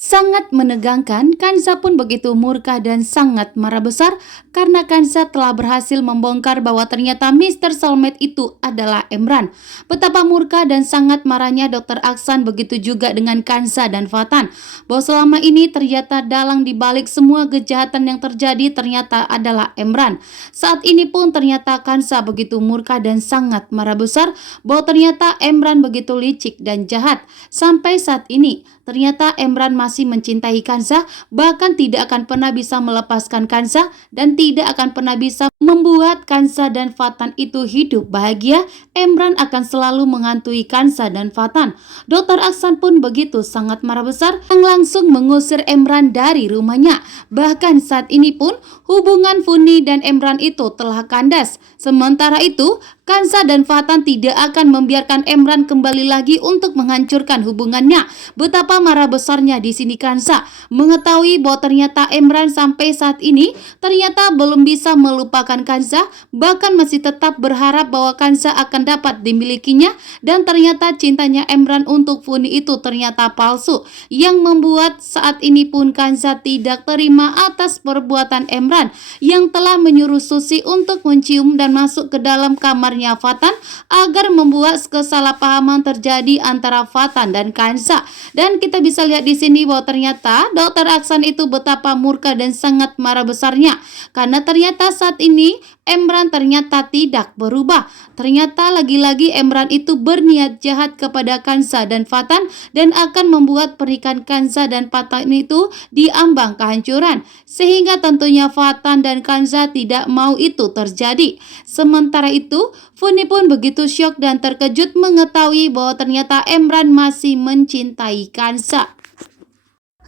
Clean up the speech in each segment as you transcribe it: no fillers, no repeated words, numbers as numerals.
Sangat menegangkan, Kanza pun begitu murka dan sangat marah besar karena Kanza telah berhasil membongkar bahwa ternyata Mr. Soulmate itu adalah Emran. Betapa murka dan sangat marahnya Dr. Aksan begitu juga dengan Kanza dan Fatan. Bahwa selama ini ternyata dalang dibalik semua kejahatan yang terjadi ternyata adalah Emran. Saat ini pun ternyata Kanza begitu murka dan sangat marah besar bahwa ternyata Emran begitu licik dan jahat. Sampai saat ini ternyata Emran masih mencintai Kanza, bahkan tidak akan pernah bisa melepaskan Kanza dan tidak akan pernah bisa membuat Kanza dan Fatan itu hidup bahagia. Emran akan selalu menghantui Kanza dan Fatan. Dr. Aksan pun begitu sangat marah besar yang langsung mengusir Emran dari rumahnya. Bahkan saat ini pun hubungan Funi dan Emran itu telah kandas. Sementara itu, Kanza dan Fatan tidak akan membiarkan Emran kembali lagi untuk menghancurkan hubungannya. Betapa marah besarnya di sini Kanza mengetahui bahwa ternyata Emran sampai saat ini ternyata belum bisa melupakan Kanza, bahkan masih tetap berharap bahwa Kanza akan dapat dimilikinya, dan ternyata cintanya Emran untuk Funi itu ternyata palsu, yang membuat saat ini pun Kanza tidak terima atas perbuatan Emran yang telah menyuruh Susi untuk mencium dan masuk ke dalam kamarnya Fatan agar membuat kesalahpahaman terjadi antara Fatan dan Kanza. Dan kita bisa lihat di sini bahwa ternyata Dr. Aksan itu betapa murka dan sangat marah besarnya karena ternyata saat ini Emran ternyata tidak berubah. Ternyata lagi-lagi Emran itu berniat jahat kepada Kanza dan Fatan dan akan membuat pernikahan Kanza dan Fatan itu diambang kehancuran, sehingga tentunya Fatan dan Kanza tidak mau itu terjadi. Sementara itu, Funi pun begitu syok dan terkejut mengetahui bahwa ternyata Emran masih mencintai Kanza.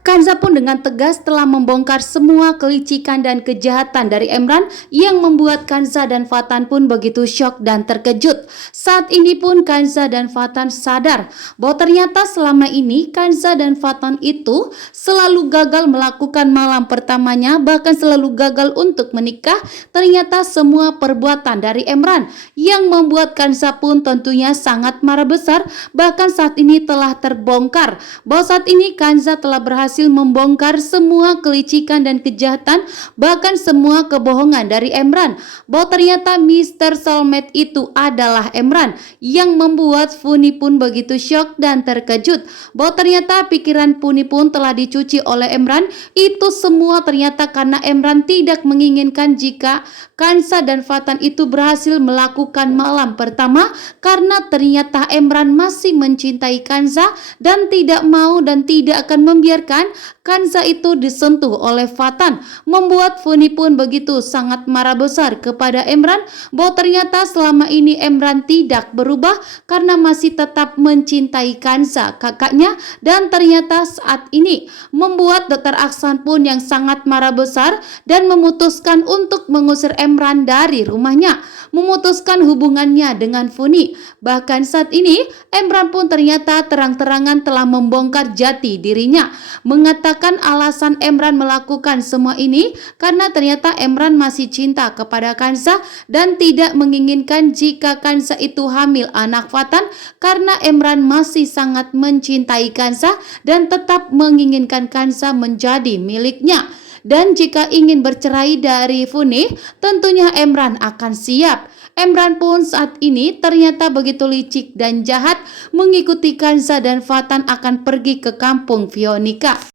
Kanza pun dengan tegas telah membongkar semua kelicikan dan kejahatan dari Emran yang membuat Kanza dan Fatan pun begitu syok dan terkejut. Saat ini pun Kanza dan Fatan sadar bahwa ternyata selama ini Kanza dan Fatan itu selalu gagal melakukan malam pertamanya, bahkan selalu gagal untuk menikah. Ternyata semua perbuatan dari Emran yang membuat Kanza pun tentunya sangat marah besar. Bahkan saat ini telah terbongkar bahwa saat ini Kanza telah berhasil membongkar semua kelicikan dan kejahatan, bahkan semua kebohongan dari Emran, bahwa ternyata Mr. Soulmate itu adalah Emran, yang membuat Funi pun begitu syok dan terkejut bahwa ternyata pikiran Funi pun telah dicuci oleh Emran. Itu semua ternyata karena Emran tidak menginginkan jika Kanza dan Fatan itu berhasil melakukan malam pertama, karena ternyata Emran masih mencintai Kanza dan tidak mau dan tidak akan membiarkan Kanza itu disentuh oleh Fatan, membuat Funi pun begitu sangat marah besar kepada Emran bahwa ternyata selama ini Emran tidak berubah karena masih tetap mencintai Kanza, kakaknya, dan ternyata saat ini membuat Dr. Aksan pun yang sangat marah besar dan memutuskan untuk mengusir Emran dari rumahnya, memutuskan hubungannya dengan Funi. Bahkan saat ini Emran pun ternyata terang-terangan telah membongkar jati dirinya, mengatakan alasan Emran melakukan semua ini karena ternyata Emran masih cinta kepada Kanza dan tidak menginginkan jika Kanza itu hamil anak Fatan, karena Emran masih sangat mencintai Kanza dan tetap menginginkan Kanza menjadi miliknya. Dan jika ingin bercerai dari Funi, tentunya Emran akan siap. Emran pun saat ini ternyata begitu licik dan jahat mengikuti Kanza dan Fatan akan pergi ke kampung Fionika.